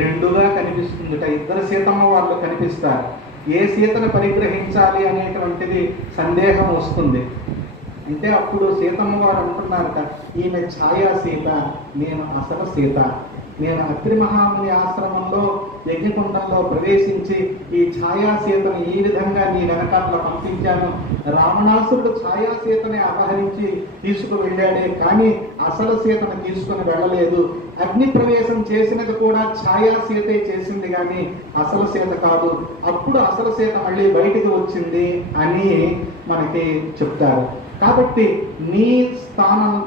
రెండుగా కనిపిస్తుందిట. ఇద్దరు సీతమ్మ వాళ్ళు కనిపిస్తారు. ఏ సీతను పరిగ్రహించాలి అనేటువంటిది సందేహం వస్తుంది. అంటే అప్పుడు సీతమ్మ వారు అంటున్నారట, ఈమె ఛాయా సీత, నేను అసలు సీత. నేను అత్రి మహాముని ఆశ్రమంలో యజ్ఞకుండంలో ప్రవేశించి ఈ ఛాయాసీతను ఈ విధంగా నీ వెనకాల పంపించాను. రావణాసురుడు ఛాయాసీతని అపహరించి తీసుకువెళ్ళాడే కానీ అసలు సీతను తీసుకుని వెళ్ళలేదు. అగ్ని ప్రవేశం చేసినది కూడా ఛాయాసీతే చేసింది కానీ అసలు సీత కాదు. అప్పుడు అసలు సీత మళ్ళీ బయటికి వచ్చింది అని మనకి చెప్తారు. కాబట్టి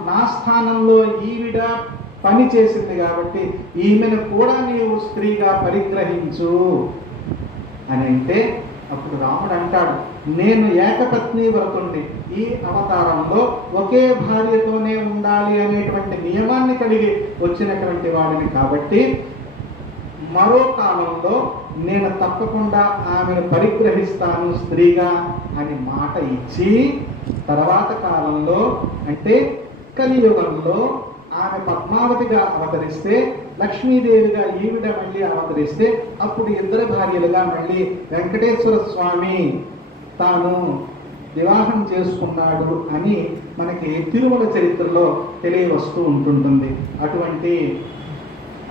నా స్థానంలో ఈవిడ పని చేసింది కాబట్టి ఈమెను కూడా నీవు స్త్రీగా పరిగ్రహించు అని అంటే, అప్పుడు రాముడు అంటాడు, నేను ఏకపత్ని వ్రతుణ్ణి, ఈ అవతారంలో ఒకే భార్యతోనే ఉండాలి అనేటువంటి నియమాన్ని కలిగి వచ్చినటువంటి వాడిని కాబట్టి మరో కాలంలో నేను తప్పకుండా ఆమెను పరిగ్రహిస్తాను స్త్రీగా అని మాట ఇచ్చి, తర్వాత కాలంలో అంటే కలియుగంలో ఆమె పద్మావతిగా అవతరిస్తే, లక్ష్మీదేవిగా ఈవిడ మళ్ళీ అవతరిస్తే, అప్పుడు ఇద్దరు భార్యలుగా మళ్ళీ వెంకటేశ్వర స్వామి తాను వివాహం చేసుకున్నాడు అని మనకి తిరుమల చరిత్రలో తెలియవస్తూ ఉంటుంటుంది. అటువంటి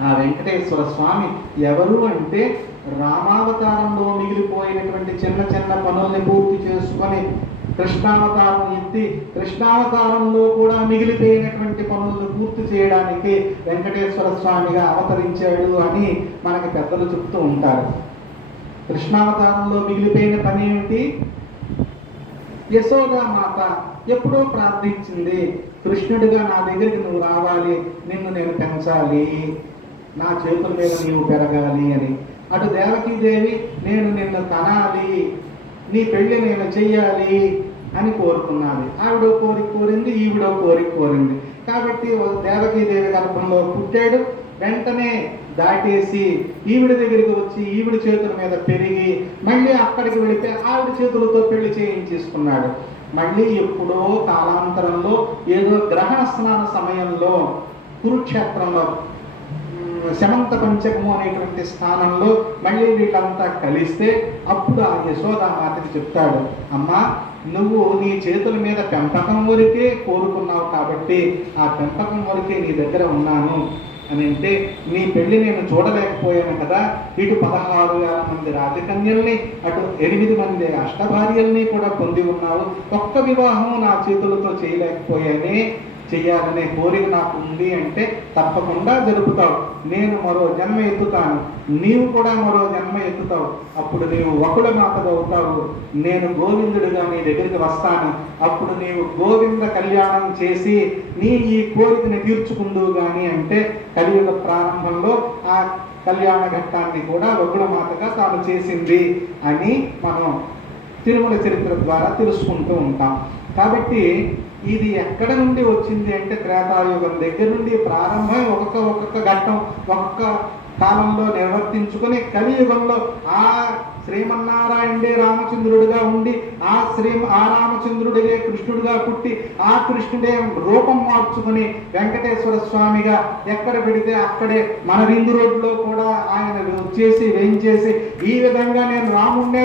ఆ వెంకటేశ్వర స్వామి ఎవరు అంటే, రామావతారంలో మిగిలిపోయినటువంటి చిన్న చిన్న పనుల్ని పూర్తి చేసుకొని కృష్ణావతారం ఎత్తి, కృష్ణావతారంలో కూడా మిగిలిపోయినటువంటి పనులను పూర్తి చేయడానికి వెంకటేశ్వర స్వామిగా అవతరించాడు అని మనకి పెద్దలు చెప్తూ ఉంటారు. కృష్ణావతారంలో మిగిలిపోయిన పని ఏమిటి? యశోదామాత ఎప్పుడో ప్రార్థించింది, కృష్ణుడిగా నా దగ్గరికి నువ్వు రావాలి, నిన్ను నేను పెంచాలి, నా చేతుల మీద నీవు పెరగాలి అని. అటు దేవకీదేవి నేను నిన్ను కనాలి, నీ పెళ్లి నేను చెయ్యాలి అని కోరుకున్నది. ఆవిడో కోరిక కోరింది, ఈవిడో కోరిక కోరింది. కాబట్టి దేవకీదేవి గర్భంలో పుట్టాడు. వెంటనే దాటేసి ఈవిడ దగ్గరికి వచ్చి ఈవిడ చేతుల మీద పెరిగి మళ్ళీ అక్కడికి వెళితే ఆవిడ చేతులతో పెళ్లి చేయించేసుకున్నాడు. మళ్ళీ ఎప్పుడో కాలాంతరంలో ఏదో గ్రహణ స్నాన సమయంలో కురుక్షేత్రంలో శమంత పంచకము అనేటువంటి స్థానంలో మళ్ళీ వీళ్ళంతా కలిస్తే అప్పుడు ఆ యశోదామాతకి చెప్తాడు, అమ్మా నువ్వు నీ చేతుల మీద పెంపకం వరకే కోరుకున్నావు కాబట్టి ఆ పెంపకం వరకే నీ దగ్గర ఉన్నాను అని అంటే, నీ పెళ్లి నేను చూడలేకపోయాను కదా, ఇటు 16,000 మంది రాజకన్యల్ని అటు 8 మంది అష్టభార్యల్ని కూడా పొంది ఉన్నావు, ఒక్క వివాహం నా చేతులతో చేయలేకపోయానే, చెయ్యాలనే కోరిక నాకు ఉంది అంటే తప్పకుండా జరుపుతావు. నేను మరో జన్మ ఎత్తుతాను, నీవు కూడా మరో జన్మ ఎత్తుతావు. అప్పుడు నీవు వకుల మాతగా అవుతావు, నేను గోవిందుడిగా నీ దగ్గరికి వస్తాను. అప్పుడు నీవు గోవింద కళ్యాణం చేసి నీ ఈ కోరికని తీర్చుకుందువు గాని అంటే కలియుగ ప్రారంభంలో ఆ కళ్యాణ ఘట్టాన్ని కూడా వకుల మాతగా తాను చేసింది అని మనం తిరుమల చరిత్ర ద్వారా తెలుసుకుంటూ ఉంటాం. కాబట్టి ఇది ఎక్కడ నుండి వచ్చింది అంటే త్రేతాయుగం దగ్గర నుండి ప్రారంభమై ఒక్కొక్క ఘట్టం ఒక్కొక్క కాలంలో నిర్వర్తించుకొని కలియుగంలో ఆ శ్రీమన్నారాయణుడే రామచంద్రుడిగా ఉండి ఆ రామచంద్రుడిగే కృష్ణుడిగా పుట్టి ఆ కృష్ణుడే రూపం మార్చుకుని వెంకటేశ్వర స్వామిగా ఎక్కడ పెడితే అక్కడే మన రింగు రోడ్లో కూడా ఆయన వచ్చేసి వేయించేసి ఈ విధంగా నేను రాముడినే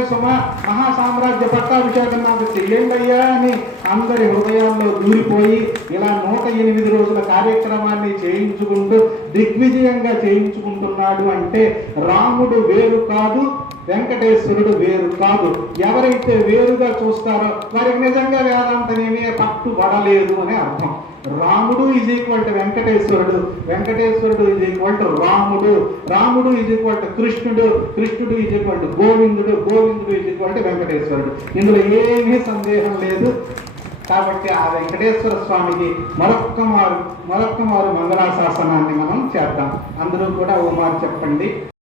మహాసామ్రాజ్య పట్టాభిషేకం నాకు చెయ్యండి అయ్యా అని అందరి హృదయాల్లో దూరిపోయి ఇలా 108 రోజుల కార్యక్రమాన్ని చేయించుకుంటూ దిగ్విజయంగా చేయించుకుంటున్నాడు అంటే రాముడు వేరు కాదు, వెంకటేశ్వరుడు వేరు కాదు. ఎవరైతే వేరుగా చూస్తారో వారికి నిజంగా వేదాంతమేమీ పట్టుబడలేదు అనే అర్థం. రాముడు ఈజ్ ఈక్వల్ టు వెంకటేశ్వరుడు, వెంకటేశ్వరుడు ఈజ్ ఈక్వల్ టు రాముడు, రాముడు ఈజ్ ఈక్వల్ టు కృష్ణుడు, కృష్ణుడు is equal to Govindudu, Govindudu is equal to వెంకటేశ్వరుడు. ఇందులో ఏమీ సందేహం లేదు. కాబట్టి ఆ వెంకటేశ్వర స్వామికి మరొక్క మారు మంగళాశాసనాన్ని మనం చేద్దాం. అందరూ కూడా ఓ మారు చెప్పండి.